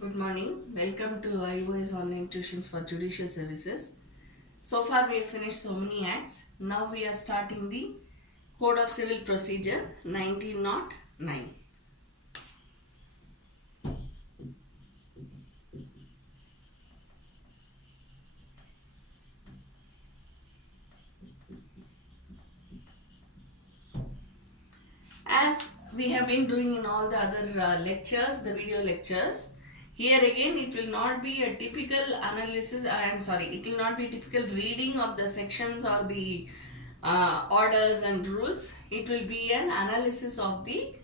Good morning. Welcome to IOS Online Tuitions for Judicial Services. So far we have finished so many acts. Now we are starting the Code of Civil Procedure 1909. As we have been doing in all the other lectures, the video lectures, here again it will not be a typical analysis, it will not be a typical reading of the sections or the orders and rules. It will be an analysis of the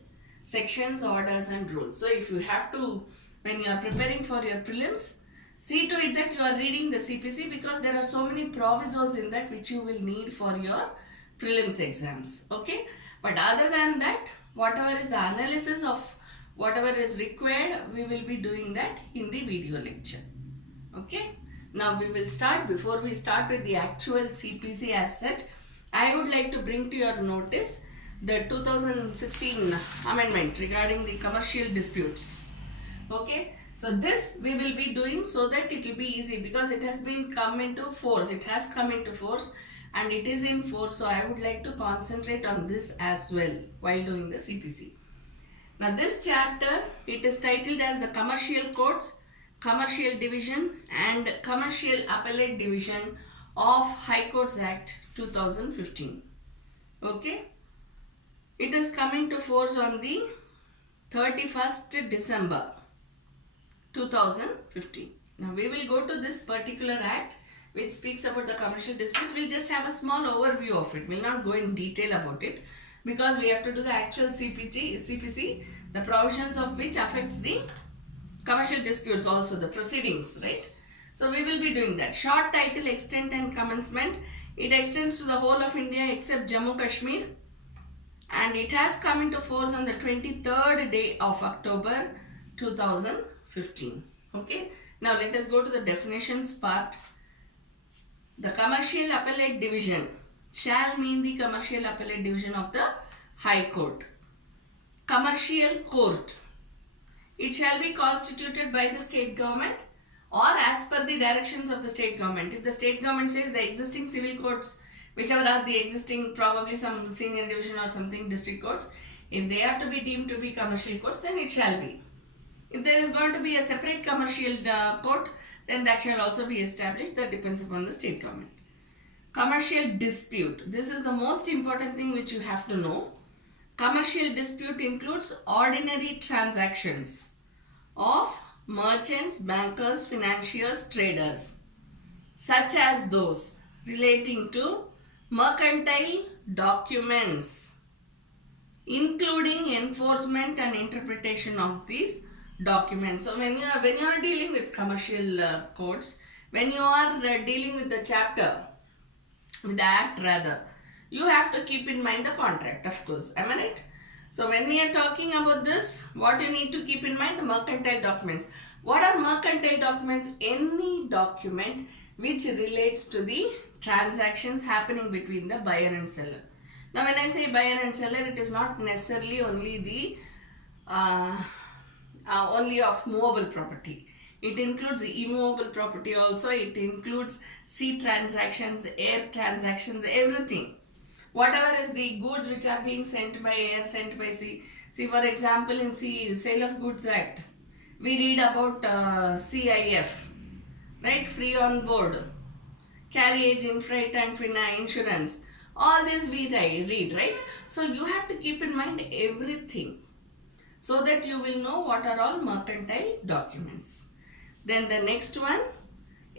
sections, orders and rules. So if you have to, when you are preparing for your prelims, see to it that you are reading the CPC, because there are so many provisos in that which you will need for your prelims exams. Okay. But other than that, whatever is the analysis of whatever is required, we will be doing that in the video lecture. Okay. Now we will start. Before we start with the actual CPC as such, I would like to bring to your notice the 2016 amendment regarding the commercial disputes. Okay. So this we will be doing so that it will be easy, because it has been come into force. It has come into force and it is in force. So I would like to concentrate on this as well while doing the CPC. Now this chapter, it is titled as the Commercial Courts, Commercial Division and Commercial Appellate Division of High Courts Act 2015. Okay. It is coming to force on the 31st December 2015. Now we will go to this particular act which speaks about the commercial disputes. We'll just have a small overview of it. We'll not go in detail about it, because we have to do the actual CPC, the provisions of which affects the commercial disputes also, the proceedings, right? So we will be doing that. Short title, extent and commencement. It extends to the whole of India except Jammu Kashmir, and it has come into force on the 23rd day of October 2015. Okay. Now let us go to the definitions part. The Commercial Appellate Division shall mean the Commercial Appellate Division of the High Court. Commercial Court. It shall be constituted by the state government or as per the directions of the state government. If the state government says the existing civil courts, whichever are the existing, probably some senior division or something, district courts, if they are to be deemed to be commercial courts, then it shall be. If there is going to be a separate commercial court, then that shall also be established. That depends upon the state government. Commercial dispute. This is the most important thing which you have to know. Commercial dispute includes ordinary transactions of merchants, bankers, financiers, traders, such as those relating to mercantile documents, including enforcement and interpretation of these documents. So when you are dealing with commercial courts, when you are dealing with the chapter, with the act rather, you have to keep in mind the contract, of course. Am I right? So when we are talking about this, what you need to keep in mind, the mercantile documents. What are mercantile documents? Any document which relates to the transactions happening between the buyer and seller. Now when I say buyer and seller, it is not necessarily only the only of movable property. It includes the immovable property also. It includes sea transactions, air transactions, everything. Whatever is the goods which are being sent by air, sent by sea. See, for example, in Sale of Goods Act, we read about CIF, right? Free on board, carriage in freight and insurance. All this we read, right? So you have to keep in mind everything, so that you will know what are all mercantile documents. Then the next one,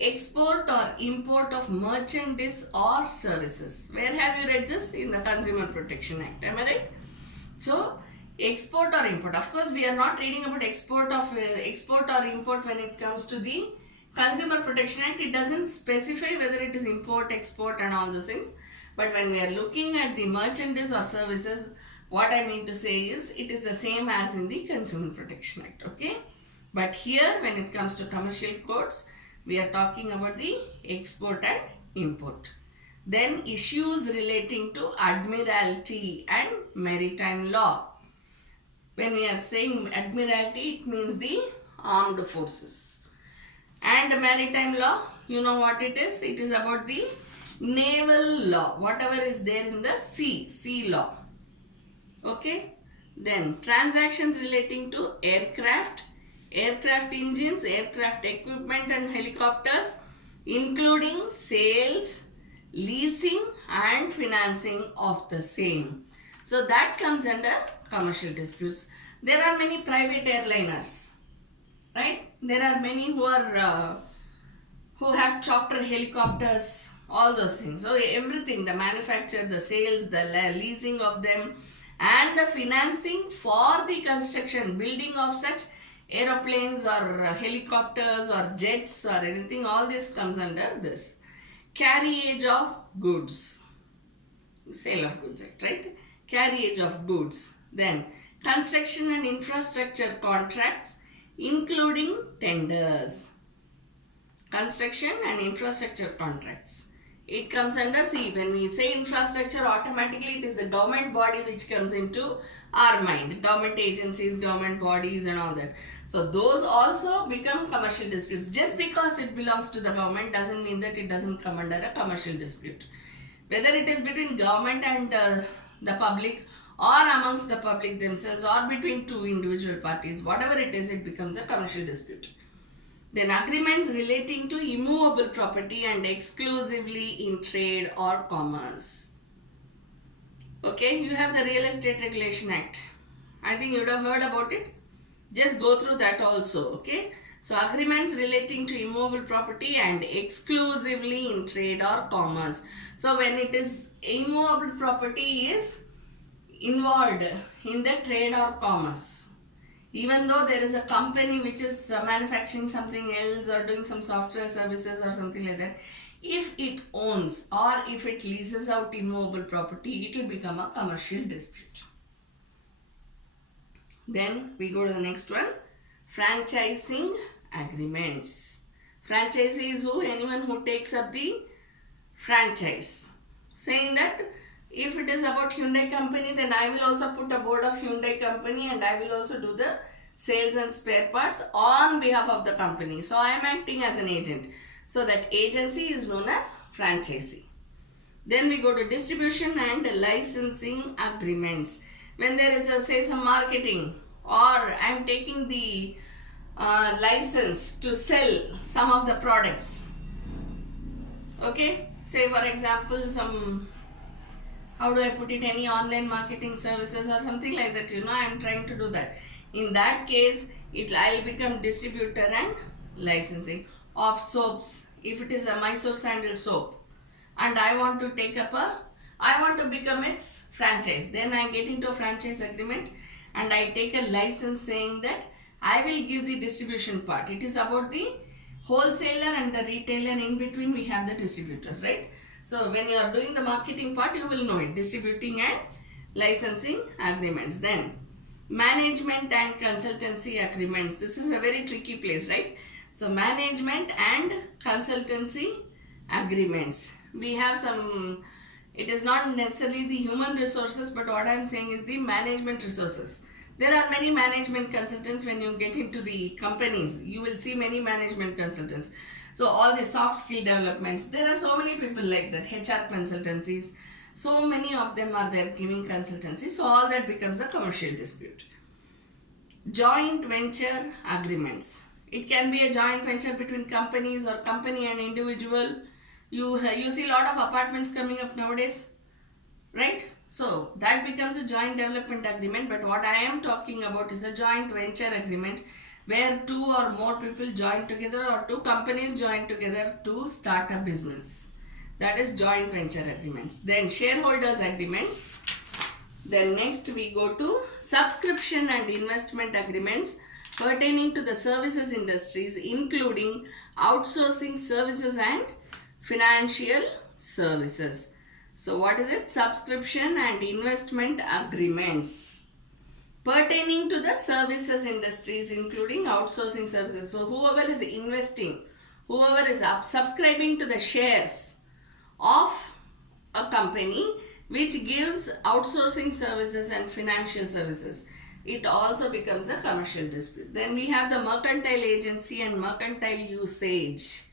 export or import of merchandise or services. Where have you read this? In the Consumer Protection Act. Am I right? So export or import. Of course, we are not reading about export or import when it comes to the Consumer Protection Act. It doesn't specify whether it is import, export and all those things. But when we are looking at the merchandise or services, what I mean to say is, it is the same as in the Consumer Protection Act. Okay. But here when it comes to commercial courts, we are talking about the export and import. Then issues relating to admiralty and maritime law. When we are saying admiralty, it means the armed forces. And maritime law, you know what it is? It is about the naval law, whatever is there in the sea law. Okay. Then transactions relating to aircraft, aircraft engines, aircraft equipment and helicopters, including sales, leasing and financing of the same. So that comes under commercial disputes. There are many private airliners, right? There are many who have chopper helicopters, all those things. So everything, the manufacture, the sales, the leasing of them and the financing for the construction, building of such aeroplanes or helicopters or jets or anything, all this comes under this. Carriage of goods, sale of goods act, right? Carriage of goods. Then construction and infrastructure contracts, including tenders. Construction and infrastructure contracts. It comes under C. When we say infrastructure, automatically it is the government body which comes into our mind. Government agencies, government bodies and all that. So those also become commercial disputes. Just because it belongs to the government doesn't mean that it doesn't come under a commercial dispute. Whether it is between government and the public or amongst the public themselves or between two individual parties, whatever it is, it becomes a commercial dispute. Then agreements relating to immovable property and exclusively in trade or commerce. Okay, you have the Real Estate Regulation Act. I think you would have heard about it. Just go through that also. Okay, so agreements relating to immovable property and exclusively in trade or commerce. So when it is immovable property is involved in the trade or commerce. Even though there is a company which is manufacturing something else or doing some software services or something like that, if it owns or if it leases out immovable property, it will become a commercial dispute. Then we go to the next one, franchising agreements. Franchisee is who? Anyone who takes up the franchise. Saying that if it is about Hyundai company, then I will also put a board of Hyundai company and I will also do the sales and spare parts on behalf of the company. So I am acting as an agent. So that agency is known as franchisee. Then we go to distribution and licensing agreements. When there is a, say, some marketing or I am taking the license to sell some of the products. Okay, say for example some, how do I put it, any online marketing services or something like that, I am trying to do that. In that case, I'll become distributor and licensing of soaps. If it is a Mysore sandal soap and I want to become its franchise, then I get into a franchise agreement and I take a license saying that I will give the distribution part. It is about the wholesaler and the retailer. In between we have the distributors, right? So when you are doing the marketing part, you will know it, distributing and licensing agreements. Then management and consultancy agreements. This is a very tricky place, right? So management and consultancy agreements. We have some, it is not necessarily the human resources, but what I am saying is the management resources. There are many management consultants. When you get into the companies, you will see many management consultants. So all the soft skill developments, there are so many people like that, HR consultancies, so many of them are there giving consultancy. So all that becomes a commercial dispute. Joint venture agreements. It can be a joint venture between companies or company and individual. You see a lot of apartments coming up nowadays, right? So that becomes a joint development agreement. But what I am talking about is a joint venture agreement, where two or more people join together or two companies join together to start a business. That is joint venture agreements. Then shareholders agreements. Then next we go to subscription and investment agreements pertaining to the services industries, including outsourcing services and financial services. So what is it? Subscription and investment agreements pertaining to the services industries, including outsourcing services. So whoever is investing, whoever is subscribing to the shares of a company which gives outsourcing services and financial services. it also becomes a commercial dispute. Then we have the mercantile agency and mercantile usage.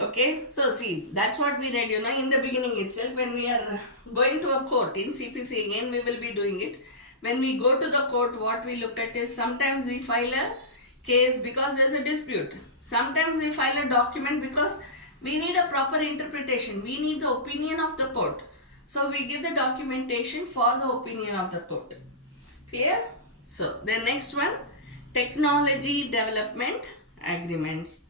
Okay, so see, that's what we read, in the beginning itself. When we are going to a court in CPC, again we will be doing it. When we go to the court, what we look at is, sometimes we file a case because there's a dispute. Sometimes we file a document because we need a proper interpretation. We need the opinion of the court. So we give the documentation for the opinion of the court. Clear? So the next one, technology development agreements.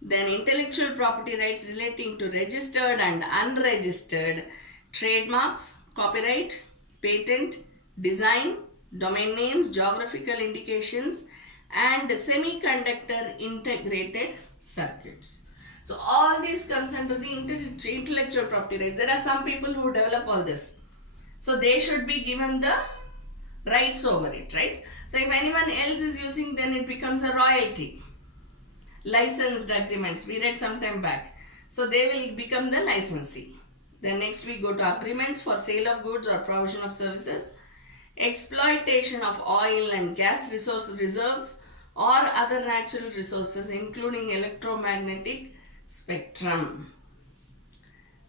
Then intellectual property rights relating to registered and unregistered trademarks, copyright, patent, design, domain names, geographical indications, and semiconductor integrated circuits. So all these comes under the intellectual property rights. There are some people who develop all this. So they should be given the rights over it, right? So if anyone else is using, then it becomes a royalty. Licensed agreements, we read some time back. So they will become the licensee. Then next we go to agreements for sale of goods or provision of services, exploitation of oil and gas reserves or other natural resources including electromagnetic spectrum.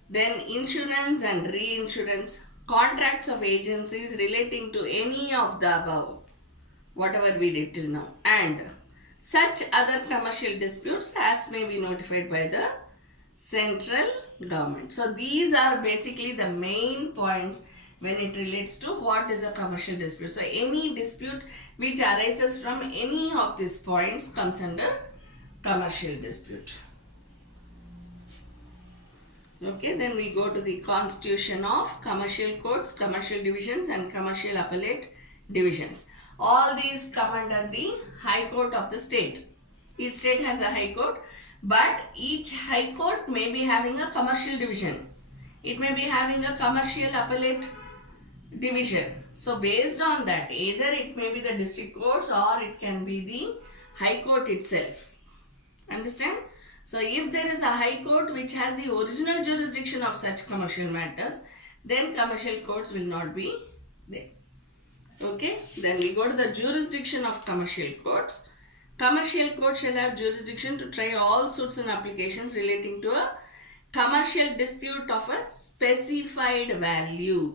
Then insurance and reinsurance, contracts of agencies relating to any of the above, whatever we did till now, and such other commercial disputes as may be notified by the central government. So these are basically the main points when it relates to what is a commercial dispute. So any dispute which arises from any of these points comes under commercial dispute. Okay, then we go to the constitution of commercial courts, commercial divisions and commercial appellate divisions. All these come under the High Court of the state. Each state has a High Court, but each High Court may be having a commercial division. It may be having a commercial appellate division. So based on that, either it may be the district courts or it can be the High Court itself. Understand? So if there is a High Court which has the original jurisdiction of such commercial matters, then commercial courts will not be there. Okay, then we go to the jurisdiction of commercial courts. Commercial courts shall have jurisdiction to try all suits and applications relating to a commercial dispute of a specified value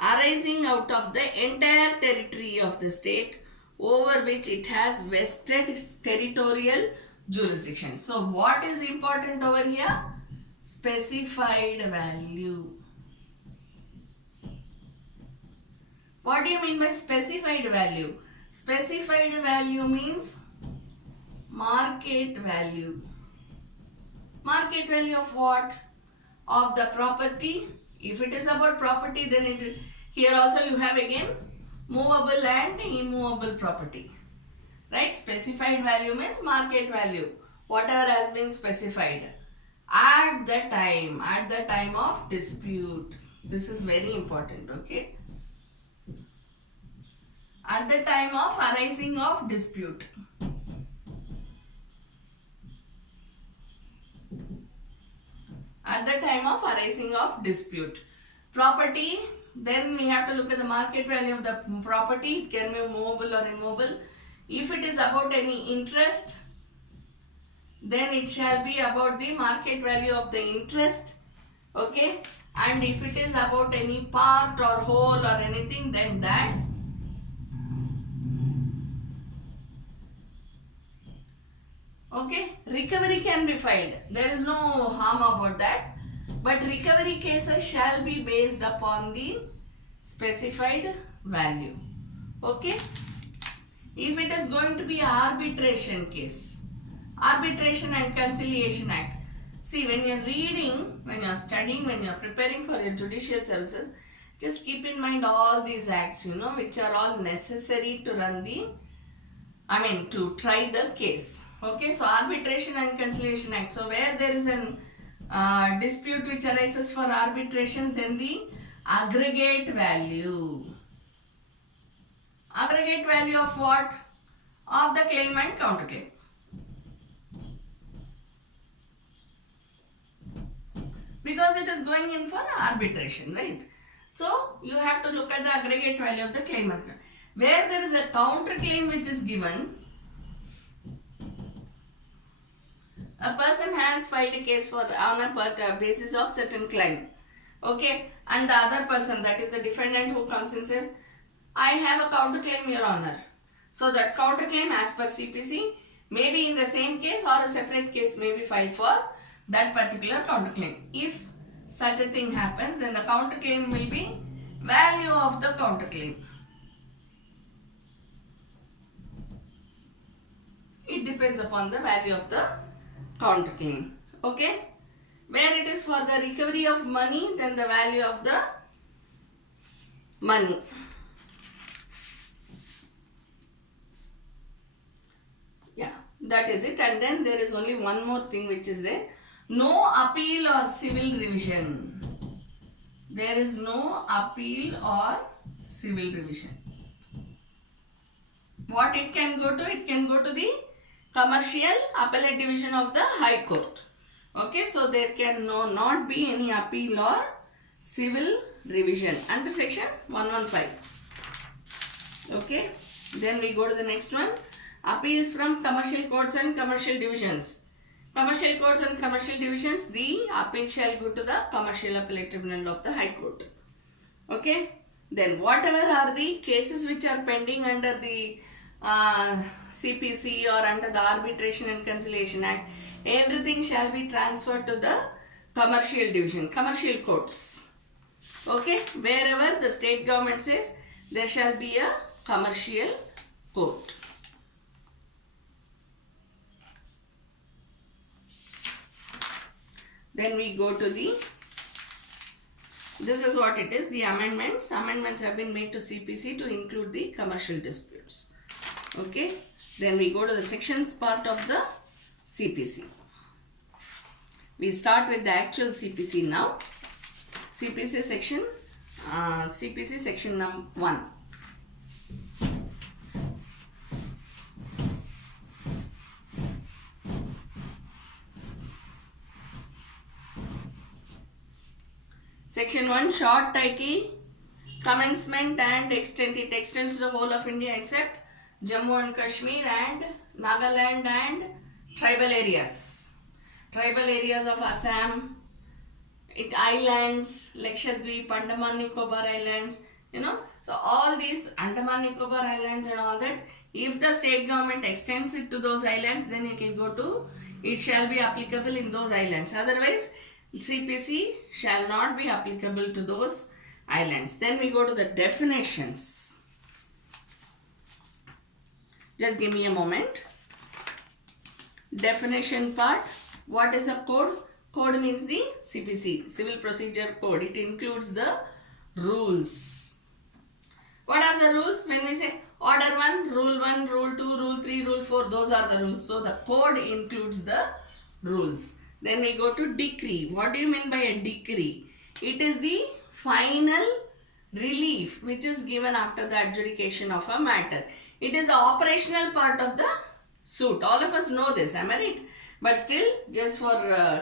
arising out of the entire territory of the state over which it has vested territorial jurisdiction. So what is important over here? Specified value. What do you mean by specified value? Specified value means market value. Market value of what? Of the property. If it is about property, then here also you have again movable and immovable property. Right? Specified value means market value. Whatever has been specified at the time of dispute. This is very important, okay? At the time of arising of dispute. At the time of arising of dispute. Property, then we have to look at the market value of the property. It can be movable or immovable. If it is about any interest, then it shall be about the market value of the interest. Okay. And if it is about any part or whole or anything, then that. Okay, recovery can be filed. There is no harm about that. But recovery cases shall be based upon the specified value. Okay. If it is going to be arbitration case, Arbitration and Conciliation Act. See, when you are reading, when you are studying, when you are preparing for your judicial services, just keep in mind all these acts, which are all necessary to run the, to try the case. Okay, so Arbitration and Conciliation Act. So where there is an dispute which arises for arbitration, then the aggregate value. Aggregate value of what? Of the claim and counterclaim. Because it is going in for arbitration, right? So you have to look at the aggregate value of the claim and counterclaim. Where there is a counterclaim which is given, a person has filed a case for on a basis of certain claim. Okay, and the other person, that is the defendant, who comes and says, I have a counterclaim, Your Honor. So that counterclaim as per CPC may be in the same case or a separate case may be filed for that particular counterclaim. If such a thing happens, then the counterclaim will be value of the counterclaim. It depends upon the value of the counterclaim. Okay. Where it is for the recovery of money, then the value of the money. Yeah, that is it. And then there is only one more thing which is there. No appeal or civil revision. There is no appeal or civil revision. What it can go to? It can go to the Commercial Appellate Division of the High Court. Okay, so there can not be any appeal or civil revision under section 115. Okay, then we go to the next one. Appeals from commercial courts and commercial divisions. Commercial courts and commercial divisions, the appeal shall go to the Commercial Appellate Tribunal of the High Court. Okay, then whatever are the cases which are pending under the CPC or under the Arbitration and Conciliation Act, everything shall be transferred to the commercial division, commercial courts. Okay, wherever the state government says there shall be a commercial court. Then we go to this is what it is, the amendments. Amendments have been made to CPC to include the commercial disputes. Okay, then we go to the sections part of the CPC. We start with the actual CPC now. CPC section, number 1. Section 1, short title, commencement and extent. It extends to the whole of India except Jammu and Kashmir and Nagaland and tribal areas. Tribal areas of Assam, islands, Lakshadweep, Andaman Nicobar Islands, So all these Andaman Nicobar Islands and all that, if the state government extends it to those islands, then it shall be applicable in those islands. Otherwise, CPC shall not be applicable to those islands. Then we go to the definitions. Just give me a moment. Definition part. What is a code? Code means the CPC, Civil Procedure Code. It includes the rules. What are the rules? When we say Order 1, Rule 1, Rule 2, Rule 3, Rule 4, those are the rules. So the code includes the rules. Then we go to decree. What do you mean by a decree? It is the final relief which is given after the adjudication of a matter. It is the operational part of the suit. All of us know this, am I right? But still, just for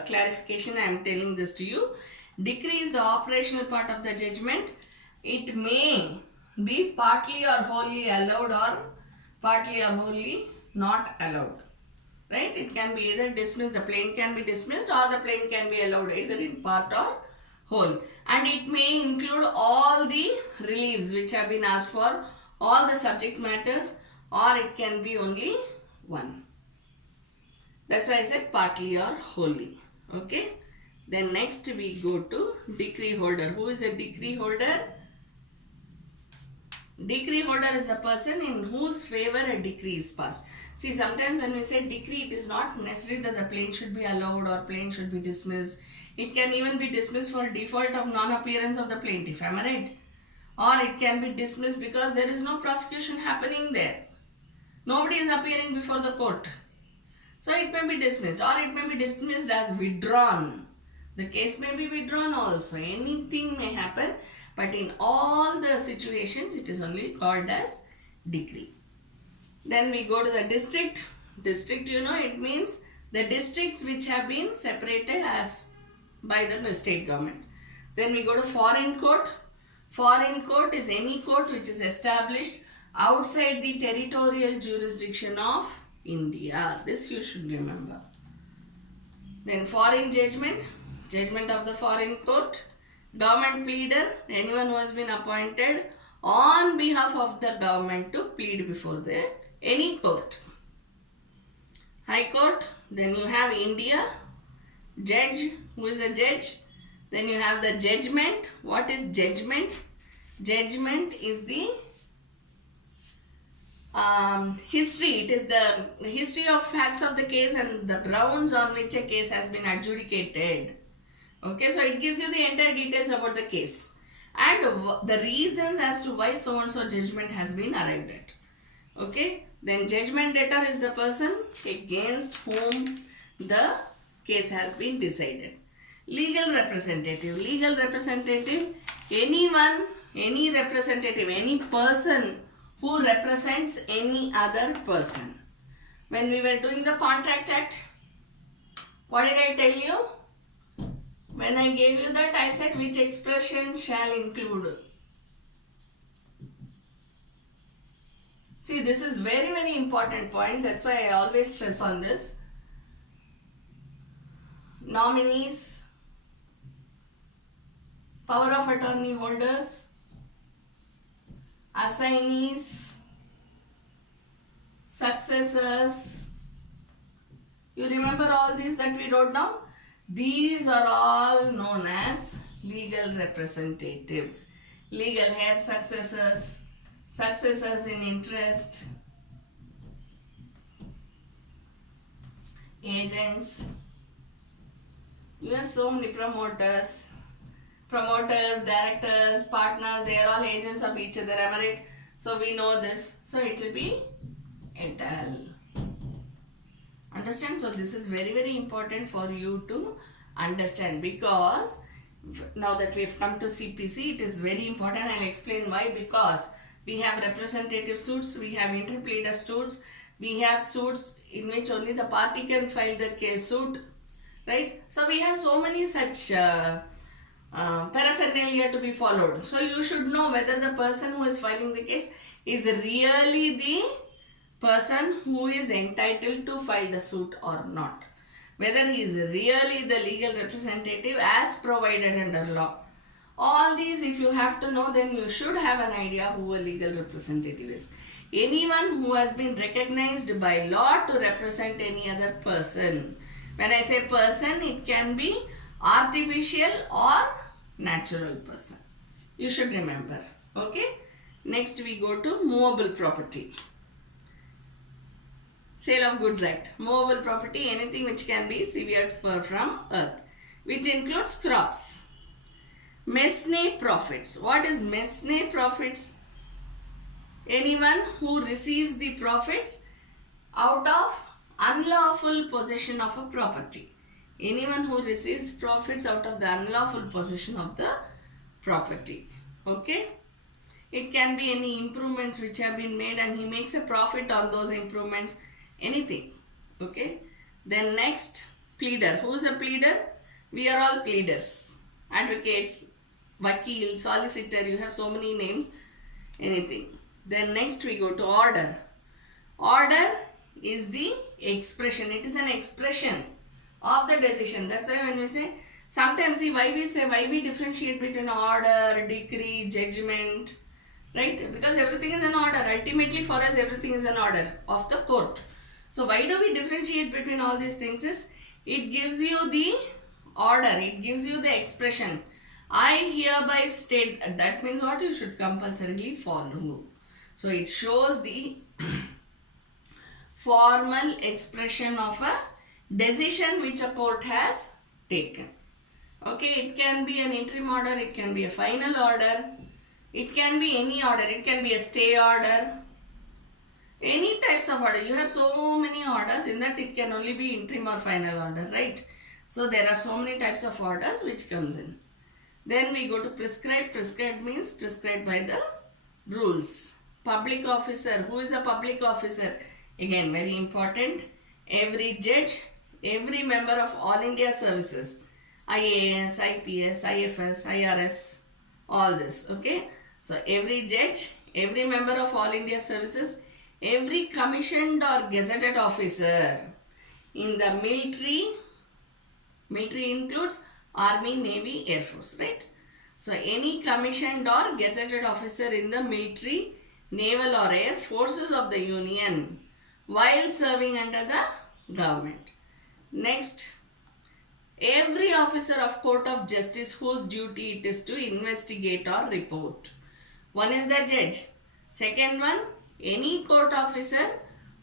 clarification, I am telling this to you. Decree is the operational part of the judgment. It may be partly or wholly allowed or partly or wholly not allowed. Right? It can be either dismissed, the plain can be dismissed, or the plain can be allowed either in part or whole. And it may include all the reliefs which have been asked for, all the subject matters, or it can be only one. That's why I said partly or wholly. Okay. Then next we go to decree holder. Who is a decree holder? Decree holder is a person in whose favor a decree is passed. See, sometimes when we say decree, it is not necessary that the plain should be allowed or plain should be dismissed. It can even be dismissed for default of non-appearance of the plaintiff. Am I right? Or it can be dismissed because there is no prosecution happening there. Nobody is appearing before the court. So it may be dismissed, or it may be dismissed as withdrawn. The case may be withdrawn also. Anything may happen, but in all the situations, it is only called as decree. Then we go to the district. District, it means the districts which have been separated as by the state government. Then we go to foreign court. Foreign court is any court which is established outside the territorial jurisdiction of India. This you should remember. Then foreign judgment, judgment of the foreign court. Government pleader, anyone who has been appointed on behalf of the government to plead before any court. High court, then you have India, judge, who is a judge. Then you have the judgment. What is judgment? Judgment is the history. It is the history of facts of the case and the grounds on which a case has been adjudicated. Okay, so it gives you the entire details about the case and the reasons as to why so and so judgment has been arrived at. Okay, then judgment debtor is the person against whom the case has been decided. Legal representative. Legal representative, anyone, any representative, any person who represents any other person. When we were doing the Contract Act, what did I tell you? When I gave you that, I said which expression shall include. See, this is very, very important point. That's why I always stress on this. Nominees, power of attorney holders, assignees, successors. You remember all these that we wrote down? These are all known as legal representatives. Legal heir successors, successors in interest, agents. You have so many promoters, directors, partners, they are all agents of each other, am I right? So we know this. So it will be etal. Understand? So this is very, very important for you to understand, because now that we have come to CPC, it is very important. I will explain why. Because we have representative suits, we have interpleader suits, we have suits in which only the party can file the case suit, right? So we have so many such paraphernalia to be followed. So you should know whether the person who is filing the case is really the person who is entitled to file the suit or not. Whether he is really the legal representative as provided under law. All these, if you have to know, then you should have an idea who a legal representative is. Anyone who has been recognized by law to represent any other person. When I say person, it can be artificial or natural person. You should remember. Okay. Next we go to movable property. Sale of Goods Act. Movable property, anything which can be severed from earth, which includes crops. Mesne profits. What is mesne profits? Anyone who receives the profits out of unlawful possession of a property. Anyone who receives profits out of the unlawful possession of the property. Okay. It can be any improvements which have been made and he makes a profit on those improvements. Anything. Okay. Then next, pleader. Who is a pleader? We are all pleaders. Advocates, vakil, solicitor. You have so many names. Anything. Then next we go to order. Order is the expression. It is an expression of the decision. That's why when we say, sometimes see why we differentiate between order, decree, judgment, right? Because everything is an order. Ultimately for us everything is an order of the court. So why do we differentiate between all these things is, it gives you the order, it gives you the expression. I hereby state, that means what you should compulsorily follow. So it shows the formal expression of a decision which a court has taken. Okay, it can be an interim order, it can be a final order, it can be any order, it can be a stay order, any types of order. You have so many orders, in that it can only be interim or final order, right? So there are so many types of orders which comes in. Then we go to prescribed. Prescribed means prescribed by the rules. Public officer. Who is a public officer? Again, very important. Every judge, every member of All India Services, IAS, IPS, IFS, IRS, all this. Okay. So every judge, every member of All India Services, every commissioned or gazetted officer in the military includes Army, Navy, Air Force, right? So any commissioned or gazetted officer in the military, naval or air forces of the Union while serving under the government. Next, every officer of Court of Justice whose duty it is to investigate or report. One is the judge. Second one, any court officer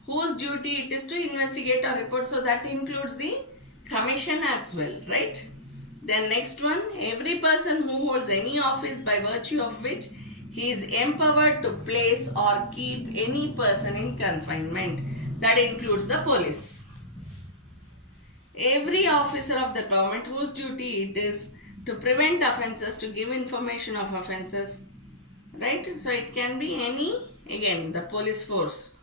whose duty it is to investigate or report. So that includes the commission as well, right? Then next one, every person who holds any office by virtue of which he is empowered to place or keep any person in confinement. That includes the police. Every officer of the government whose duty it is to prevent offences, to give information of offences, right? So it can be any, again, the police force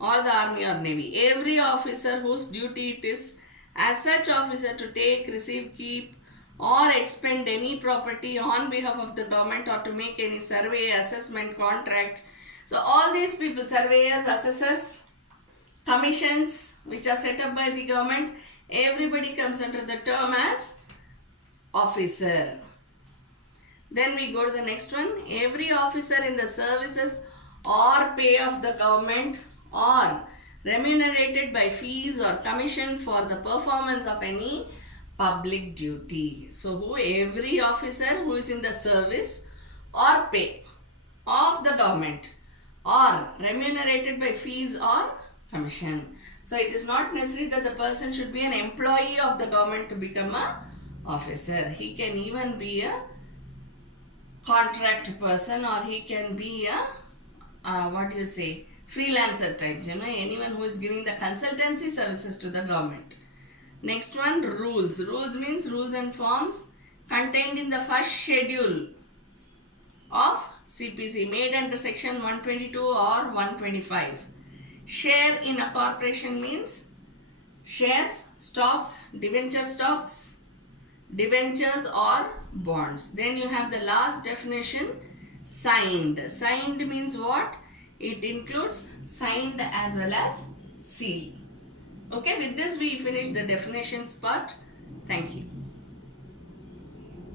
or the army or navy. Every officer whose duty it is as such officer to take, receive, keep or expend any property on behalf of the government or to make any survey, assessment, contract. So all these people, surveyors, assessors, commissions which are set up by the government, everybody comes under the term as officer. Then we go to the next one. Every officer in the services or pay of the government or remunerated by fees or commission for the performance of any public duty. So every officer who is in the service or pay of the government or remunerated by fees or commission. So it is not necessary that the person should be an employee of the government to become a officer. He can even be a contract person, or he can be a freelancer types, anyone who is giving the consultancy services to the government. Next one, rules. Rules means rules and forms contained in the first schedule of CPC made under section 122 or 125. Share in a corporation means shares, stocks, debentures or bonds. Then you have the last definition, signed. Signed means what? It includes signed as well as seal. Okay, with this we finish the definitions part. Thank you.